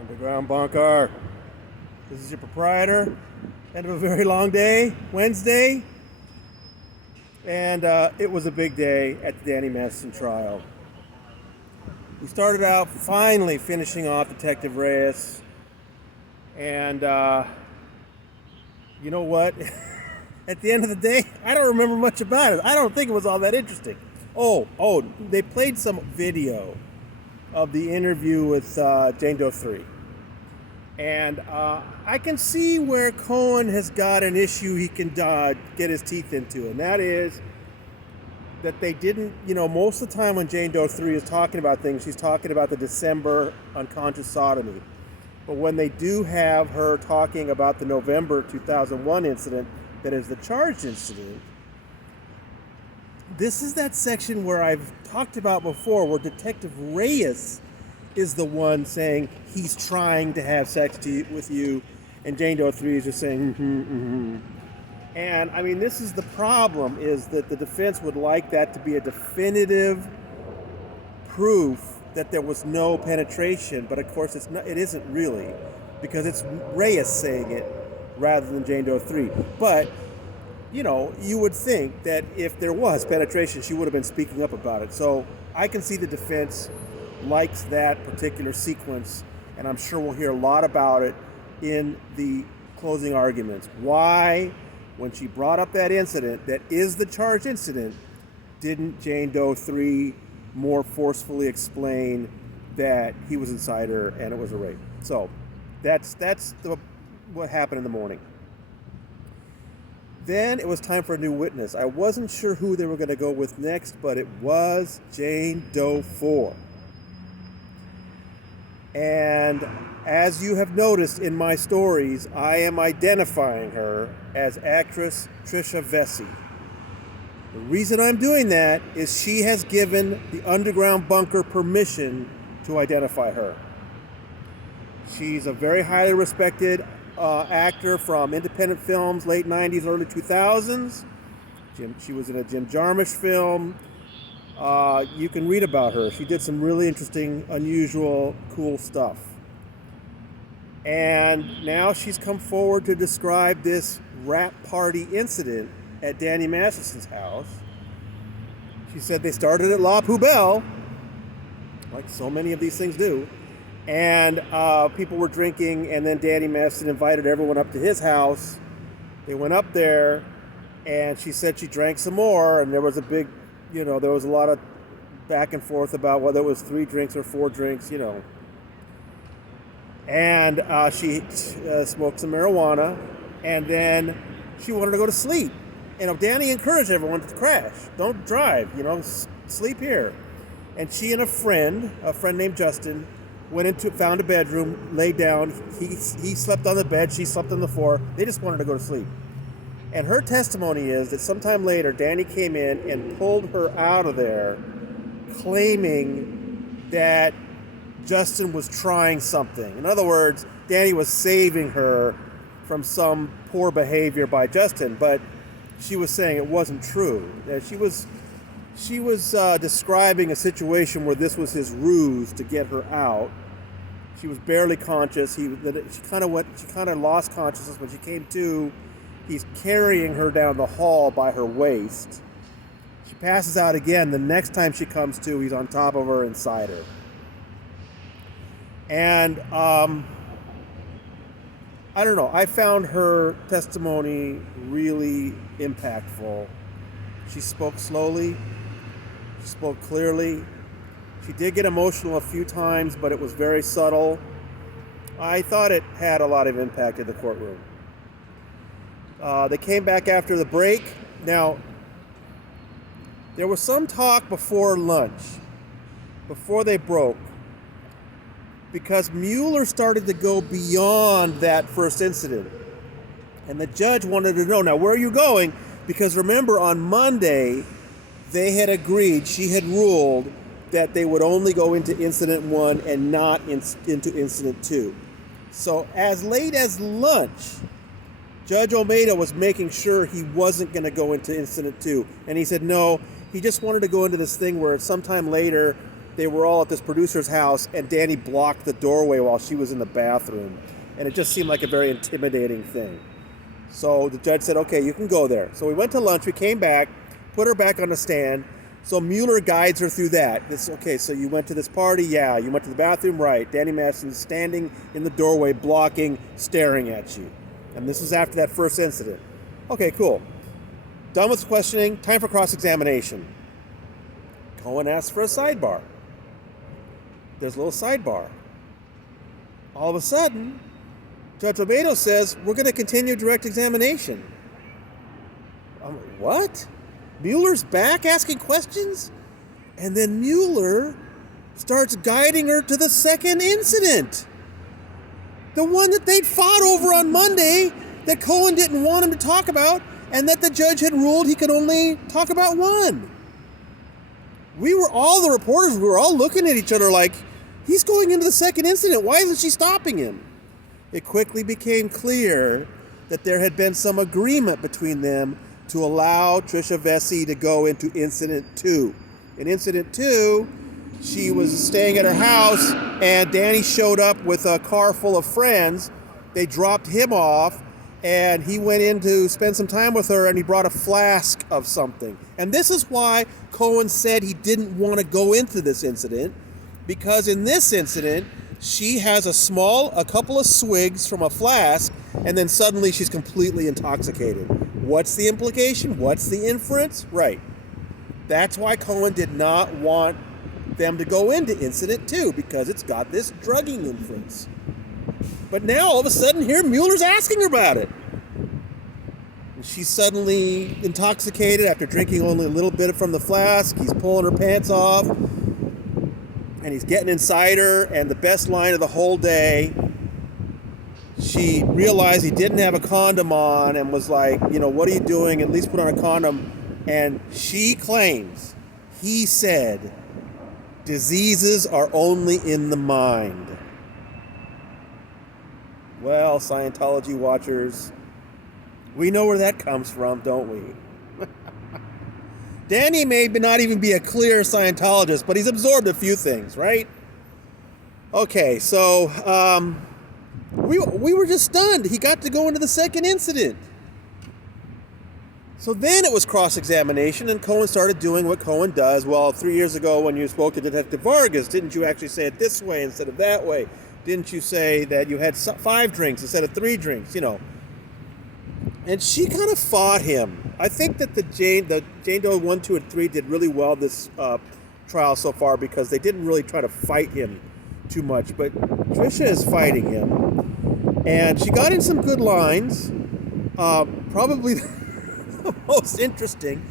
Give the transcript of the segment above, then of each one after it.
Underground bunker. This is your proprietor. End of a very long day, Wednesday. And it was a big day at the Danny Masterson trial. We started out finally finishing off Detective Reyes. And you know what? At the end of the day, I don't remember much about it. I don't think it was all that interesting. Oh, they played some video of the interview with Jane Doe 3. And I can see where Cohen has got an issue he can get his teeth into, and that is that they didn't, most of the time when Jane Doe 3 is talking about things, she's talking about the December unconscious sodomy. But when they do have her talking about the November 2001 incident, that is the charged incident, this is that section where I've talked about before, where Detective Reyes is the one saying he's trying to have sex with you, and Jane Doe 3 is just saying, And I mean, this is the problem, is that the defense would like that to be a definitive proof that there was no penetration, but of course it isn't really, because it's Reyes saying it rather than Jane Doe 3. But you would think that if there was penetration, she would have been speaking up about it. So I can see the defense likes that particular sequence, and I'm sure we'll hear a lot about it in the closing arguments. Why, when she brought up that incident, that is the charged incident, didn't Jane Doe 3 more forcefully explain that he was inside her and it was a rape? So that's what happened in the morning. Then it was time for a new witness. I wasn't sure who they were going to go with next, but it was Jane Doe 4. And as you have noticed in my stories, I am identifying her as actress Trisha Vesey. The reason I'm doing that is she has given the Underground Bunker permission to identify her. She's a very highly respected actor from independent films, late 90s, early 2000s. She was in a Jim Jarmusch film. You can read about her. She did some really interesting, unusual, cool stuff. And now she's come forward to describe this rap party incident at Danny Masterson's house. She said they started at La Poubelle, like so many of these things do. And people were drinking, and then Danny Masterson invited everyone up to his house. They went up there, and she said she drank some more, and there was a big, there was a lot of back and forth about whether it was 3 drinks or 4 drinks, And she smoked some marijuana, and then she wanted to go to sleep. Danny encouraged everyone to crash. Don't drive, sleep here. And she and a friend named Justin, found a bedroom, laid down. He slept on the bed, she slept on the floor. They just wanted to go to sleep. And her testimony is that sometime later, Danny came in and pulled her out of there, claiming that Justin was trying something. In other words, Danny was saving her from some poor behavior by Justin, but she was saying it wasn't true. That she was describing a situation where this was his ruse to get her out. She was barely conscious. She kind of lost consciousness when she came to. He's carrying her down the hall by her waist. She passes out again. The next time she comes to, he's on top of her, inside her. And I don't know. I found her testimony really impactful. She spoke slowly. She spoke clearly. She did get emotional a few times, but it was very subtle. I thought it had a lot of impact in the courtroom. They came back after the break. Now, there was some talk before lunch, before they broke, because Mueller started to go beyond that first incident. And the judge wanted to know, now, where are you going? Because remember, on Monday, they had agreed, she had ruled that they would only go into incident 1 and not into incident 2. So as late as lunch, Judge Almeida was making sure he wasn't going to go into incident 2. And he said no, he just wanted to go into this thing where sometime later they were all at this producer's house, and Danny blocked the doorway while she was in the bathroom. And it just seemed like a very intimidating thing. So the judge said, okay, you can go there. So we went to lunch, we came back, put her back on the stand. So Mueller guides her through that. It's okay, so you went to this party? Yeah. You went to the bathroom? Right. Danny Masterson's standing in the doorway, blocking, staring at you. And this was after that first incident. Okay, cool. Done with questioning, time for cross-examination. Cohen asks for a sidebar. There's a little sidebar. All of a sudden, Judge Obedo says, we're going to continue direct examination. I'm like, what? Mueller's back asking questions? And then Mueller starts guiding her to the second incident. The one that they'd fought over on Monday that Cohen didn't want him to talk about, and that the judge had ruled he could only talk about one. All the reporters, we were all looking at each other like, he's going into the second incident. Why isn't she stopping him? It quickly became clear that there had been some agreement between them to allow Trisha Vesey to go into Incident 2. In Incident 2, she was staying at her house, and Danny showed up with a car full of friends. They dropped him off, and he went in to spend some time with her, and he brought a flask of something. And this is why Cohen said he didn't want to go into this incident, because in this incident, she has a couple of swigs from a flask, and then suddenly she's completely intoxicated. What's the implication? What's the inference? Right. That's why Cohen did not want them to go into Incident 2, because it's got this drugging inference. But now, all of a sudden, here, Mueller's asking her about it. And she's suddenly intoxicated after drinking only a little bit from the flask. He's pulling her pants off. And he's getting inside her, and the best line of the whole day, she realized he didn't have a condom on and was like, what are you doing? At least put on a condom. And she claims, he said, diseases are only in the mind. Well, Scientology watchers, we know where that comes from, don't we? Danny may not even be a clear Scientologist, but he's absorbed a few things, right? Okay, so we were just stunned. He got to go into the second incident. So then it was cross-examination, and Cohen started doing what Cohen does. Well, 3 years ago when you spoke to Detective Vargas, didn't you actually say it this way instead of that way? Didn't you say that you had 5 drinks instead of 3 drinks, And she kind of fought him. I think that the Jane Doe 1, 2, and 3 did really well this trial so far because they didn't really try to fight him too much. But Trisha is fighting him. And she got in some good lines. Probably the most interesting.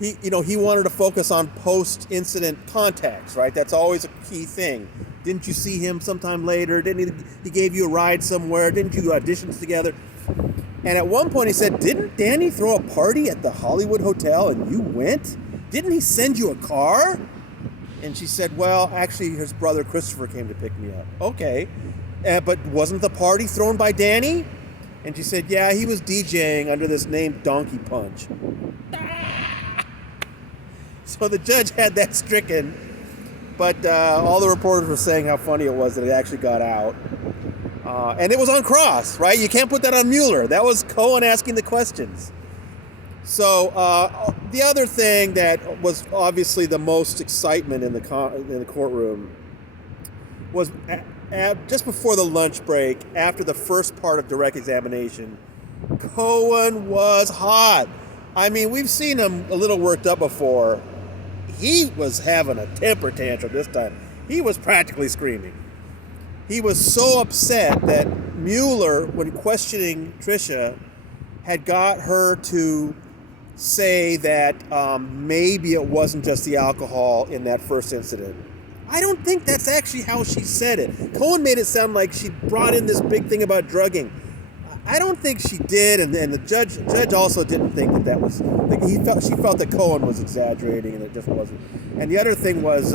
He wanted to focus on post-incident contacts, right? That's always a key thing. Didn't you see him sometime later? He gave you a ride somewhere? Didn't you audition together? And at one point he said, didn't Danny throw a party at the Hollywood Hotel and you went? Didn't he send you a car? And she said, well, actually his brother Christopher came to pick me up. Okay, but wasn't the party thrown by Danny? And she said, yeah, he was DJing under this name Donkey Punch. So the judge had that stricken, but all the reporters were saying how funny it was that it actually got out. And it was on cross, right? You can't put that on Mueller. That was Cohen asking the questions. So the other thing that was obviously the most excitement in the courtroom was just before the lunch break, after the first part of direct examination, Cohen was hot. I mean, we've seen him a little worked up before. He was having a temper tantrum this time. He was practically screaming. He was so upset that Mueller, when questioning Trisha, had got her to say that maybe it wasn't just the alcohol in that first incident. I don't think that's actually how she said it. Cohen made it sound like she brought in this big thing about drugging. I don't think she did, and the judge also didn't think that was. Like she felt that Cohen was exaggerating, and it just wasn't. And the other thing was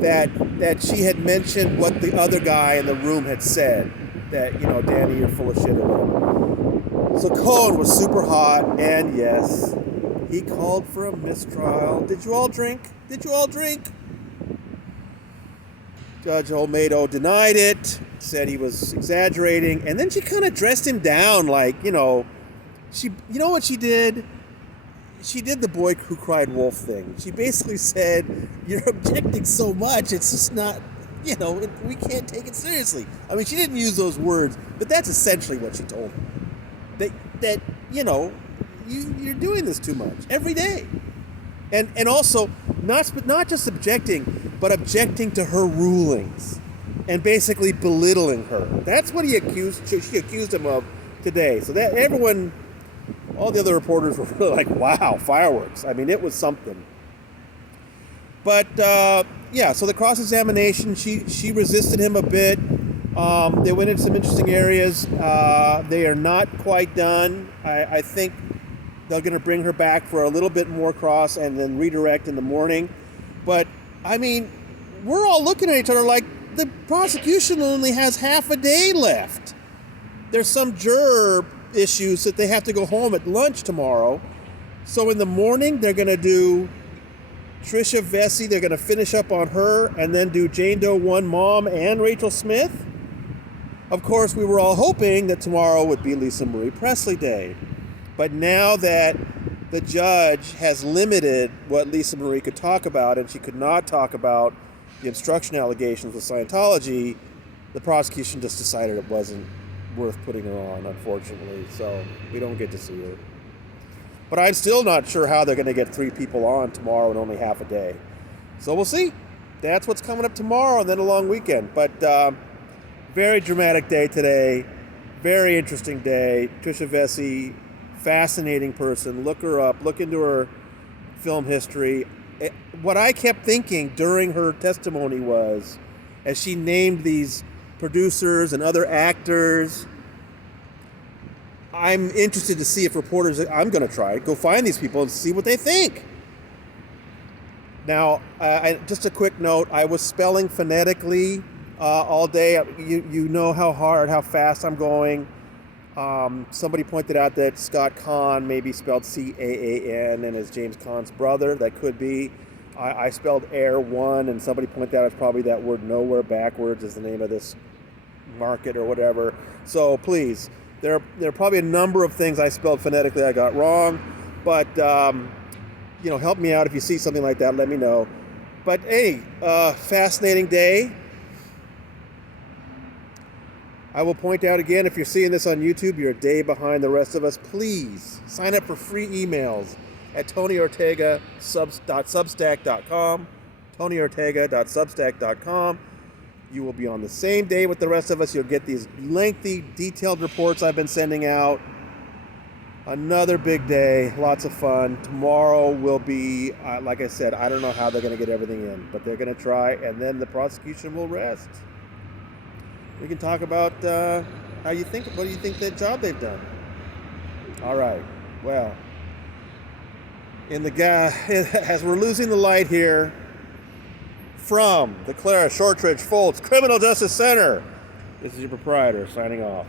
that she had mentioned what the other guy in the room had said, that Danny, you're full of shit or whatever. So Cohen was super hot, and yes, he called for a mistrial. Did you all drink? Did you all drink? Judge Olmedo denied it, said he was exaggerating, and then she kind of dressed him down like, you know what she did? She did the boy who cried wolf thing. She basically said, you're objecting so much, it's just not, we can't take it seriously. I mean, she didn't use those words, but that's essentially what she told him. That you're doing this too much every day. And also, not just objecting, but objecting to her rulings and basically belittling her. That's what she accused him of today. So that everyone, all the other reporters were really like, wow, fireworks. I mean, it was something. But, so the cross-examination, she resisted him a bit. They went into some interesting areas. They are not quite done. I think they're going to bring her back for a little bit more cross and then redirect in the morning. But, I mean, we're all looking at each other like the prosecution only has half a day left. There's some juror issues that they have to go home at lunch tomorrow. So in the morning, they're going to do Tricia Vesey. They're going to finish up on her and then do Jane Doe 1 mom and Rachel Smith. Of course, we were all hoping that tomorrow would be Lisa Marie Presley Day. But now that the judge has limited what Lisa Marie could talk about, and she could not talk about the obstruction allegations with Scientology, the prosecution just decided it wasn't worth putting her on, unfortunately. So we don't get to see her. But I'm still not sure how they're going to get 3 people on tomorrow in only half a day. So we'll see. That's what's coming up tomorrow, and then a long weekend. But very dramatic day today. Very interesting day. Tricia Vesey, fascinating person. Look her up. Look into her film history. What I kept thinking during her testimony was, as she named these producers and other actors, I'm interested to see if reporters, I'm going to try, go find these people and see what they think. Now, just a quick note, I was spelling phonetically all day. You know how fast I'm going. Somebody pointed out that Scott Kahn maybe spelled C-A-A-N and is James Caan's brother. That could be. I spelled Air 1, and somebody pointed out it's probably that word nowhere backwards is the name of this market or whatever. So please, there are probably a number of things I spelled phonetically I got wrong, but help me out if you see something like that. Let me know. But hey, fascinating day. I will point out again, if you're seeing this on YouTube, you're a day behind the rest of us. Please sign up for free emails at TonyOrtega.substack.com. TonyOrtega.substack.com. You will be on the same day with the rest of us. You'll get these lengthy, detailed reports I've been sending out. Another big day, lots of fun. Tomorrow will be, like I said, I don't know how they're going to get everything in, but they're going to try, and then the prosecution will rest. We can talk about what do you think that job they've done. All right, well, as we're losing the light here, from the Clara Shortridge Foltz Criminal Justice Center, this is your proprietor signing off.